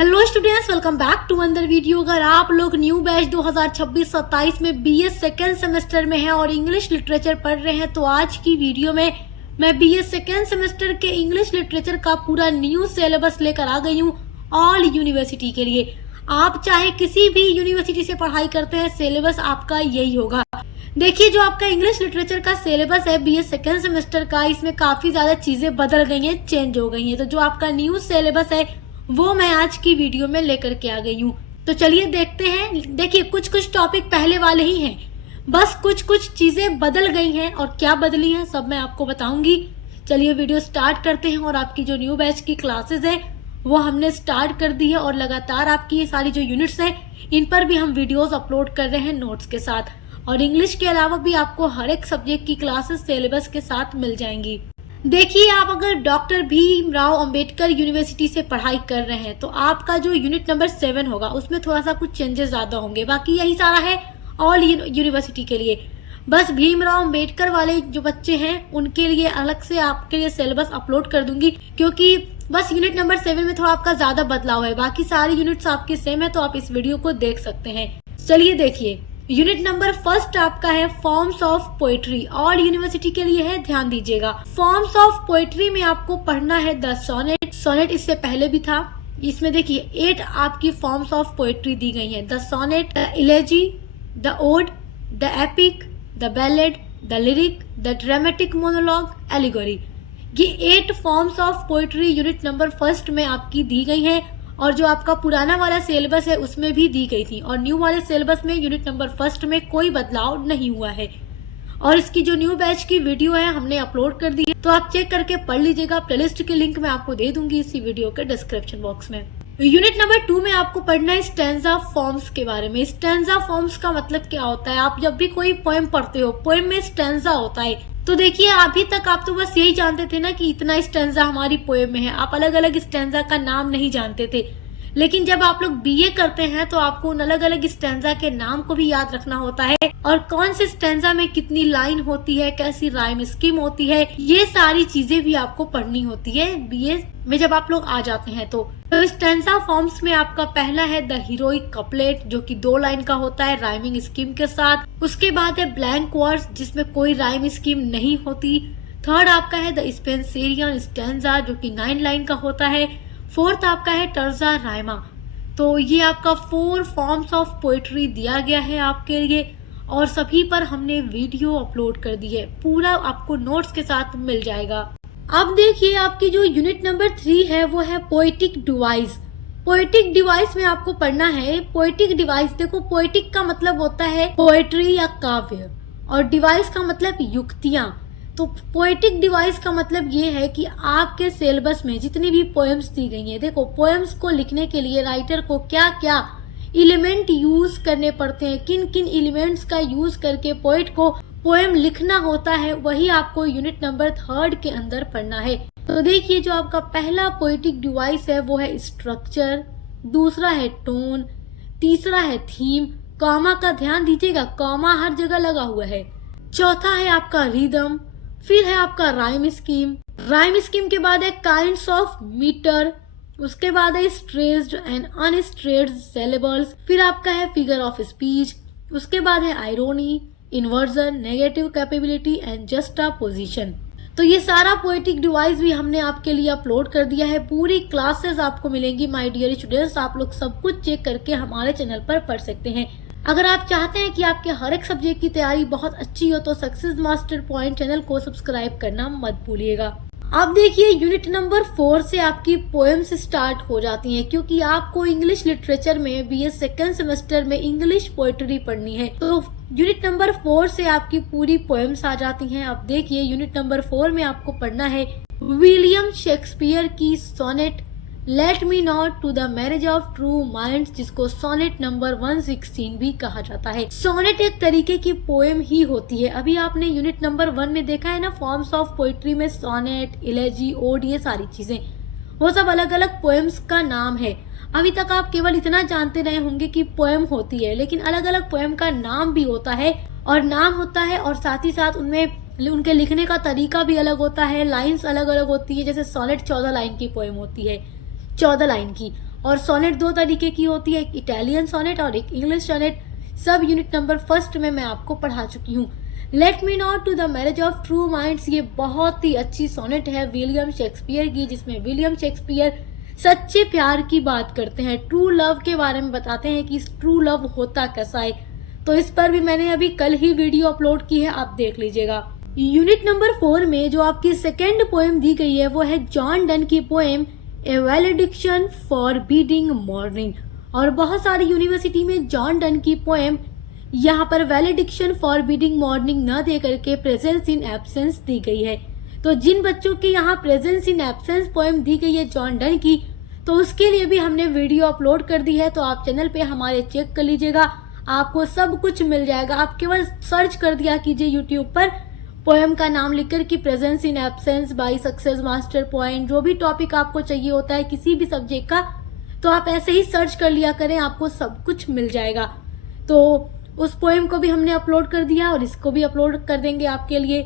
Hello students, welcome back to another video. अगर आप लोग न्यू बैच 2026-27 में बीए सेकेंड सेमेस्टर में हैं और इंग्लिश लिटरेचर पढ़ रहे हैं तो आज की वीडियो में मैं बीए सेकेंड सेमेस्टर के इंग्लिश लिटरेचर का पूरा न्यू सिलेबस लेकर आ गई हूँ ऑल यूनिवर्सिटी के लिए। आप चाहे किसी भी यूनिवर्सिटी से पढ़ाई करते हैं, सिलेबस आपका यही होगा। देखिए, जो आपका इंग्लिश लिटरेचर का सिलेबस है बीए सेकेंड सेमेस्टर का, इसमें काफी ज्यादा चीजें बदल गई हैं, चेंज हो गई हैं। तो जो आपका न्यू सिलेबस है वो मैं आज की वीडियो में लेकर के आ गई हूँ। तो चलिए देखते हैं। देखिए, कुछ टॉपिक पहले वाले ही हैं, बस कुछ चीजें बदल गई हैं और क्या बदली हैं सब मैं आपको बताऊंगी। चलिए वीडियो स्टार्ट करते हैं। और आपकी जो न्यू बैच की क्लासेस है वो हमने स्टार्ट कर दी है और लगातार आपकी ये सारी जो यूनिट्स हैं इन पर भी हम वीडियोस अपलोड कर रहे हैं नोट्स के साथ। और इंग्लिश के अलावा भी आपको हर एक सब्जेक्ट की क्लासेस सिलेबस के साथ मिल जाएंगी। देखिए, आप अगर डॉक्टर भीमराव अंबेडकर यूनिवर्सिटी से पढ़ाई कर रहे हैं तो आपका जो यूनिट नंबर 7 होगा उसमें थोड़ा सा कुछ चेंजेस ज्यादा होंगे। बाकी यही सारा है ऑल यूनिवर्सिटी के लिए। बस भीमराव अंबेडकर वाले जो बच्चे हैं उनके लिए अलग से आपके लिए सिलेबस अपलोड कर दूंगी, क्योंकि बस यूनिट नंबर 7 में थोड़ा आपका ज्यादा बदलाव है। बाकी सारी यूनिट्स आपके सेम है, तो आप इस वीडियो को देख सकते हैं। चलिए देखिए, यूनिट नंबर फर्स्ट आपका है forms of poetry. All university के लिए है, ध्यान दीजिएगा। फॉर्म्स ऑफ पोएट्री में आपको पढ़ना है द सोनेट। सोनेट इससे पहले भी था। इसमें देखिए 8 आपकी फॉर्म्स ऑफ पोएट्री दी गई है। The sonnet, the elegy, the ode, the epic, the ballad, the lyric, the dramatic monologue, allegory. ये 8 forms of poetry unit number first में आपकी दी गई है। और जो आपका पुराना वाला सिलेबस है उसमें भी दी गई थी। और न्यू वाले सिलेबस में यूनिट नंबर फर्स्ट में कोई बदलाव नहीं हुआ है। और इसकी जो न्यू बैच की वीडियो है हमने अपलोड कर दी है, तो आप चेक करके पढ़ लीजिएगा। प्लेलिस्ट की लिंक मैं आपको दे दूंगी इसी वीडियो के डिस्क्रिप्शन बॉक्स में। यूनिट नंबर 2 में आपको पढ़ना है स्टैंजा फॉर्म्स के बारे में। स्टैंजा फॉर्म्स का मतलब क्या होता है? आप जब भी कोई पोएम पढ़ते हो, पोएम में स्टैंजा होता है। तो देखिए, अभी तक आप तो बस यही जानते थे ना कि इतना स्टैंजा हमारी पोएम में है। आप अलग अलग स्टैंजा का नाम नहीं जानते थे। लेकिन जब आप लोग बीए करते हैं तो आपको उन अलग अलग स्टैंजा के नाम को भी याद रखना होता है, और कौन से स्टैंजा में कितनी लाइन होती है, कैसी राइम स्कीम होती है, ये सारी चीजें भी आपको पढ़नी होती है बीए में जब आप लोग आ जाते हैं। तो स्टैंजा फॉर्म्स में आपका पहला है द हीरोइक कपलेट, जो कि 2 लाइन का होता है राइमिंग स्कीम के साथ। उसके बाद है ब्लैंक वर्स, जिसमें कोई राइम स्कीम नहीं होती। थर्ड आपका है द स्पेंसेरियन स्टैंजा, जो कि 9 लाइन का होता है। फोर्थ आपका है टर्जा राइमा। तो ये आपका 4 फॉर्म्स ऑफ पोएट्री दिया गया है आपके लिए, और सभी पर हमने वीडियो अपलोड कर दी है। पूरा आपको नोट्स के साथ मिल जाएगा। अब देखिए, आपकी जो यूनिट नंबर 3 है वो है पोएटिक डिवाइस। पोएटिक डिवाइस में आपको पढ़ना है पोएटिक डिवाइस। देखो, पोएटिक का मतलब होता है पोएट्री या काव्य, और डिवाइस का मतलब युक्तियां। तो पोएटिक डिवाइस का मतलब ये है कि आपके सिलेबस में जितनी भी पोएम्स दी गई हैं, देखो पोएम्स को लिखने के लिए राइटर को क्या क्या एलिमेंट यूज करने पड़ते हैं, किन किन एलिमेंट्स का यूज करके पोएट को पोएम लिखना होता है, वही आपको यूनिट नंबर 3 के अंदर पढ़ना है। तो देखिए, जो आपका पहला पोएटिक डिवाइस है वो है स्ट्रक्चर, दूसरा है टोन, तीसरा है थीम। कॉमा का ध्यान दीजिएगा, कॉमा हर जगह लगा हुआ है। चौथा है आपका रिदम, फिर है आपका राइम स्कीम। राइम स्कीम के बाद है काइंड्स ऑफ मीटर, उसके बाद है स्ट्रेस्ड एंड अनस्ट्रेस्ड सिलेबल्स, फिर आपका है फिगर ऑफ स्पीच, उसके बाद है आयरोनी, इन्वर्जन, नेगेटिव कैपेबिलिटी एंड जस्टापोजिशन। तो ये सारा पोएटिक डिवाइस भी हमने आपके लिए अपलोड कर दिया है। पूरी क्लासेस आपको मिलेंगी माय डियर स्टूडेंट्स। आप लोग सब कुछ चेक करके हमारे चैनल पर पढ़ सकते हैं। अगर आप चाहते हैं कि आपके हर एक सब्जेक्ट की तैयारी बहुत अच्छी हो तो सक्सेस मास्टर पॉइंट चैनल को सब्सक्राइब करना मत भूलिएगा। अब देखिए, यूनिट नंबर 4 से आपकी पोएम्स स्टार्ट हो जाती हैं, क्योंकि आपको इंग्लिश लिटरेचर में बीए सेकेंड सेमेस्टर में इंग्लिश पोएट्री पढ़नी है। तो यूनिट नंबर 4 से आपकी पूरी पोएम्स आ जाती हैं। अब देखिए, यूनिट नंबर 4 में आपको पढ़ना है विलियम शेक्सपियर की sonnet let me not to the marriage of true minds, जिसको सोनेट नंबर 116 भी कहा जाता है। सोनेट एक तरीके की पोएम ही होती है। अभी आपने यूनिट नंबर 1 में देखा है ना, फॉर्म्स ऑफ पोएट्री में सोनेट, इलेजी, ओड, ये सारी चीजें वो सब अलग अलग पोएम्स का नाम है। अभी तक आप केवल इतना जानते रहे होंगे कि पोएम होती है, लेकिन अलग अलग पोएम का नाम भी होता है, और साथ ही साथ उनमें उनके लिखने का तरीका भी अलग होता है। लाइन्स अलग अलग होती है। जैसे सोनेट 14 लाइन की पोएम होती है, 14 लाइन की, और सोनेट दो तरीके की होती है, एक इटालियन सोनेट और एक इंग्लिश सोनेट। सब यूनिट नंबर फर्स्ट में मैं आपको पढ़ा चुकी हूँ। Let me not to the marriage of true minds, ये बहुत ही अच्छी सोनेट है विलियम शेक्सपियर की, जिसमें विलियम शेक्सपियर सच्चे प्यार की बात करते हैं, ट्रू लव के बारे में बताते हैं कि ट्रू लव होता कैसा है। तो इस पर भी मैंने अभी कल ही वीडियो अपलोड की है, आप देख लीजिएगा। यूनिट नंबर 4 में जो आपकी सेकेंड पोएम दी गई है वो है जॉन डन की poem a valediction forbidding mourning. और बहुत सारी यूनिवर्सिटी में जॉन डन की पोएम यहाँ पर वैलेडिक्शन फॉर बीडिंग मॉर्निंग न दे करके प्रेजेंस इन एब्सेंस दी गई है। तो जिन बच्चों के यहाँ प्रेजेंस इन एब्सेंस पोएम दी गई है जॉन डन की, तो उसके लिए भी हमने वीडियो अपलोड कर दी है, तो आप चैनल पे हमारे चेक कर लीजिएगा, आपको सब कुछ मिल जाएगा। आप केवल सर्च कर दिया कीजिए यूट्यूब पर पोएम का नाम लिखकर कि presence in absence by success master point, जो भी टॉपिक आपको चाहिए होता है किसी भी सब्जेक्ट का, तो आप ऐसे ही सर्च कर लिया करें, आपको सब कुछ मिल जाएगा। तो उस पोएम को भी हमने अपलोड कर दिया और इसको भी अपलोड कर देंगे आपके लिए।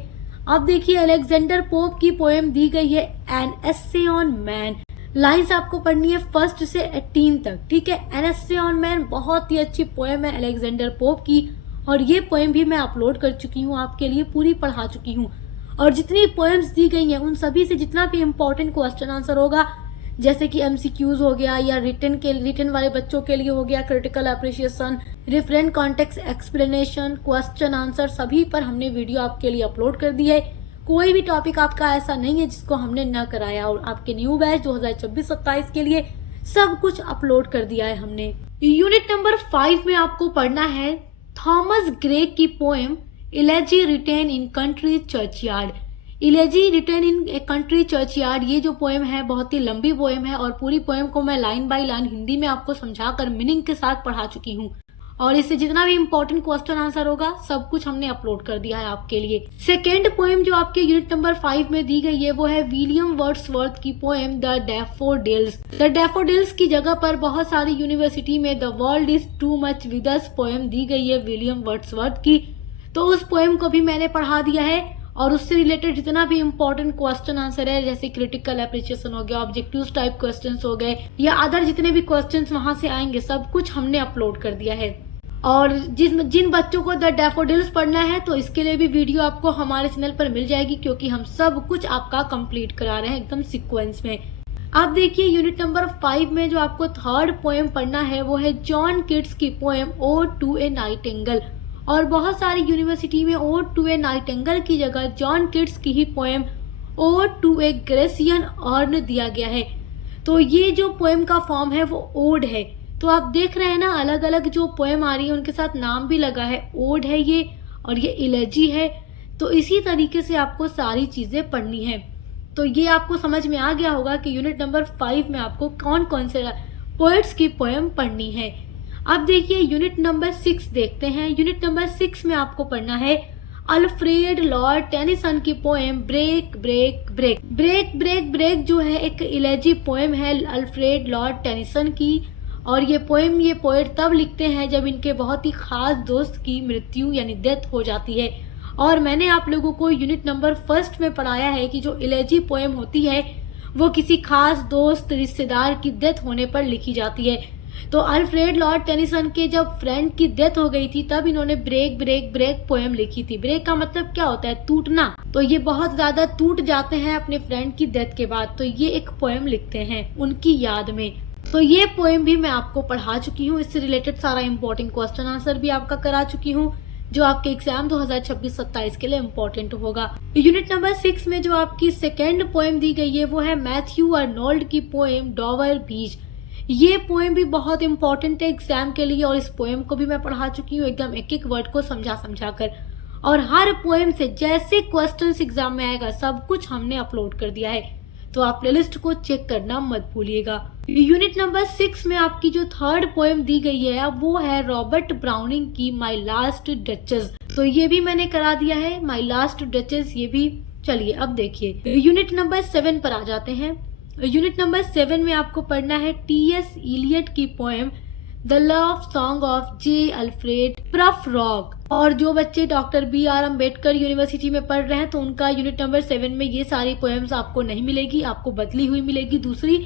अब देखिए अलेक्जेंडर पोप की पोएम दी गई है an essay on man. Lines आपको पढ़नी है 1 से 18 तक, ठीक है। एन एस्से ऑन मैन बहुत ही अच्छी पोएम है अलेक्जेंडर पोप की, और ये पोएम भी मैं अपलोड कर चुकी हूँ आपके लिए, पूरी पढ़ा चुकी हूँ। और जितनी पोएम्स दी गई हैं उन सभी से जितना भी इम्पोर्टेंट क्वेश्चन आंसर होगा, जैसे कि MCQs हो गया या रिटन वाले बच्चों के लिए हो गया, critical appreciation, referent context explanation, question answer, सभी पर हमने वीडियो आपके लिए अपलोड कर दी है। कोई भी टॉपिक आपका ऐसा नहीं है जिसको हमने न कराया, और आपके न्यू बैच 2026-27 के लिए सब कुछ अपलोड कर दिया है हमने। यूनिट नंबर 5 में आपको पढ़ना है थॉमस ग्रे की poem elegy written in country churchyard. Elegy written in a country churchyard, ये जो पोएम है बहुत ही लंबी पोएम है, और पूरी पोएम को मैं लाइन बाय लाइन हिंदी में आपको समझाकर मीनिंग के साथ पढ़ा चुकी हूँ, और इससे जितना भी इम्पोर्टेंट क्वेश्चन आंसर होगा सब कुछ हमने अपलोड कर दिया है आपके लिए। सेकेंड पोएम जो आपके यूनिट नंबर 5 में दी गई है वो है विलियम वर्ड्सवर्थ की poem the daffodils. The daffodils की जगह पर बहुत सारी यूनिवर्सिटी में the world is too much with us poem दी गई है विलियम वर्ड्सवर्थ की, तो उस पोएम को भी मैंने पढ़ा दिया है, और उससे रिलेटेड जितना भी इम्पोर्टेंट क्वेश्चन आंसर है, जैसे क्रिटिकल एप्रिसिएशन हो गया, ऑब्जेक्टिव टाइप क्वेश्चंस हो गए, या अदर जितने भी क्वेश्चंस वहां से आएंगे, सब कुछ हमने अपलोड कर दिया है। और जिन बच्चों को द डैफोडिल्स पढ़ना है तो इसके लिए भी वीडियो आपको हमारे चैनल पर मिल जाएगी, क्योंकि हम सब कुछ आपका कंप्लीट करा रहे हैं एकदम सीक्वेंस में। अब देखिए यूनिट नंबर 5 में जो आपको थर्ड पोएम पढ़ना है वो है जॉन किट्स की poem ode to a nightingale. और बहुत सारी यूनिवर्सिटी में ओड टू ए नाइटिंगेल की जगह जॉन किट्स की ही poem ode to a Grecian urn दिया गया है। तो ये जो पोएम का फॉर्म है वो ओड है, तो आप देख रहे हैं ना अलग अलग जो पोएम आ रही है उनके साथ नाम भी लगा है, ओड है ये और ये इलेजी है। तो इसी तरीके से आपको सारी चीजें पढ़नी है। तो ये आपको समझ में आ गया होगा कि यूनिट नंबर 5 में आपको कौन कौन से पोएट्स की पोएम पढ़नी है। अब देखिए यूनिट नंबर 6 देखते हैं। यूनिट नंबर 6 में आपको पढ़ना है अल्फ्रेड लॉर्ड टेनिसन की poem break break break. Break break break जो है एक इलेजी पोएम है अल्फ्रेड लॉर्ड टेनिसन की, और ये पोएट तब लिखते हैं जब इनके बहुत ही खास दोस्त की मृत्यु यानी डेथ हो जाती है। और मैंने आप लोगों को यूनिट नंबर 1 में पढ़ाया है कि जो इलेजी पोएम होती है वो किसी खास दोस्त रिश्तेदार की डेथ होने पर लिखी जाती है। तो अल्फ्रेड लॉर्ड टेनिसन के जब फ्रेंड की डेथ हो गई थी तब इन्होंने ब्रेक ब्रेक ब्रेक पोएम लिखी थी। ब्रेक का मतलब क्या होता है? टूटना। तो ये बहुत ज्यादा टूट जाते हैं अपने फ्रेंड की डेथ के बाद, तो ये एक पोएम लिखते हैं उनकी याद में। तो ये पोएम भी मैं आपको पढ़ा चुकी हूँ, इससे रिलेटेड सारा इंपॉर्टेंट क्वेश्चन आंसर भी आपका करा चुकी हूँ, जो आपके एग्जाम 2026-27 के लिए इम्पोर्टेंट होगा। यूनिट नंबर 6 में जो आपकी सेकेंड पोएम दी गई है वो है मैथ्यू अर्नोल्ड की पोएम डॉवर बीच। ये पोएम भी बहुत इंपॉर्टेंट है एग्जाम के लिए, और इस पोएम को भी मैं पढ़ा चुकी हूँ एकदम एक एक वर्ड को समझा कर, और हर पोएम से जैसे क्वेश्चन एग्जाम में आएगा सब कुछ हमने अपलोड कर दिया है, तो आप प्लेलिस्ट को चेक करना मत भूलिएगा। यूनिट नंबर 6 में आपकी जो थर्ड पोएम दी गई है वो है रॉबर्ट ब्राउनिंग की माई लास्ट डचेस। तो ये भी मैंने करा दिया है माई लास्ट डचेस, ये भी। चलिए अब देखिए यूनिट नंबर 7 पर आ जाते हैं। यूनिट नंबर 7 में आपको पढ़ना है T.S. इलियट की poem the love song of J Alfred Prufrock. और जो बच्चे डॉक्टर B.R. अम्बेडकर यूनिवर्सिटी में पढ़ रहे हैं तो उनका यूनिट नंबर 7 में ये सारी पोएम्स आपको नहीं मिलेगी, आपको बदली हुई मिलेगी दूसरी,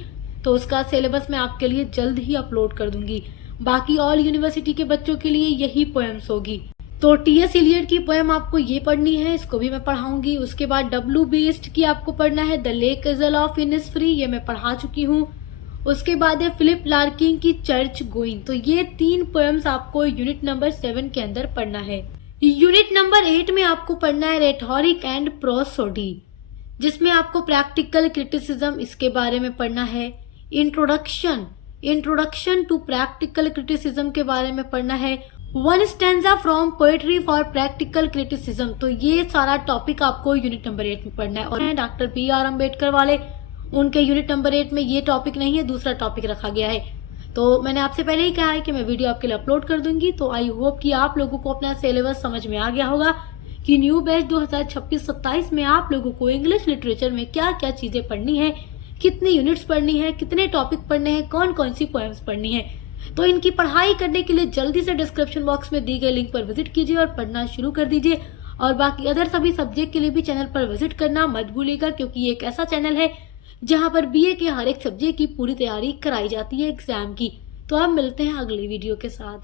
तो उसका सिलेबस मैं आपके लिए जल्द ही अपलोड कर दूंगी। बाकी ऑल यूनिवर्सिटी के बच्चों के लिए यही पोएम्स होगी। तो टी.एस. इलियट की पोएम आपको ये पढ़नी है, इसको भी मैं पढ़ाऊंगी। उसके बाद डब्ल्यू बीस्ट की आपको पढ़ना है the lake is of Innisfree, ये मैं पढ़ा चुकी हूँ। उसके बाद है फिलिप लार्किन की चर्च गोइंग। तो ये 3 पोएम्स आपको यूनिट नंबर 7 के अंदर पढ़ना है। यूनिट नंबर 8 में आपको पढ़ना है रेटोरिक एंड प्रोसोडी, जिसमें आपको प्रैक्टिकल क्रिटिसिज्म इसके बारे में पढ़ना है। इंट्रोडक्शन टू प्रैक्टिकल क्रिटिसिज्म के बारे में पढ़ना है। 1 stanza from poetry for practical criticism. तो ये सारा टॉपिक आपको यूनिट नंबर 8 में पढ़ना है। और डॉक्टर बी.आर. अम्बेडकर वाले, उनके यूनिट नंबर 8 में ये टॉपिक नहीं है, दूसरा टॉपिक रखा गया है। तो मैंने आपसे पहले ही कहा है कि मैं वीडियो आपके लिए अपलोड कर दूंगी। तो आई होप कि आप लोगों को अपना सिलेबस समझ में आ गया होगा कि न्यू बैच 2026-27 में आप लोगों को इंग्लिश लिटरेचर में क्या क्या चीजें पढ़नी है, कितनी यूनिट्स पढ़नी है, कितने टॉपिक पढ़ने हैं, कौन कौन सी पोएम्स पढ़नी है। तो इनकी पढ़ाई करने के लिए जल्दी से डिस्क्रिप्शन बॉक्स में दी गई लिंक पर विजिट कीजिए और पढ़ना शुरू कर दीजिए। और बाकी अदर सभी सब्जेक्ट के लिए भी चैनल पर विजिट करना मत भूलिएगा, क्योंकि ये एक ऐसा चैनल है जहां पर बीए के हर एक सब्जेक्ट की पूरी तैयारी कराई जाती है एग्जाम की। तो अब मिलते हैं अगली वीडियो के साथ।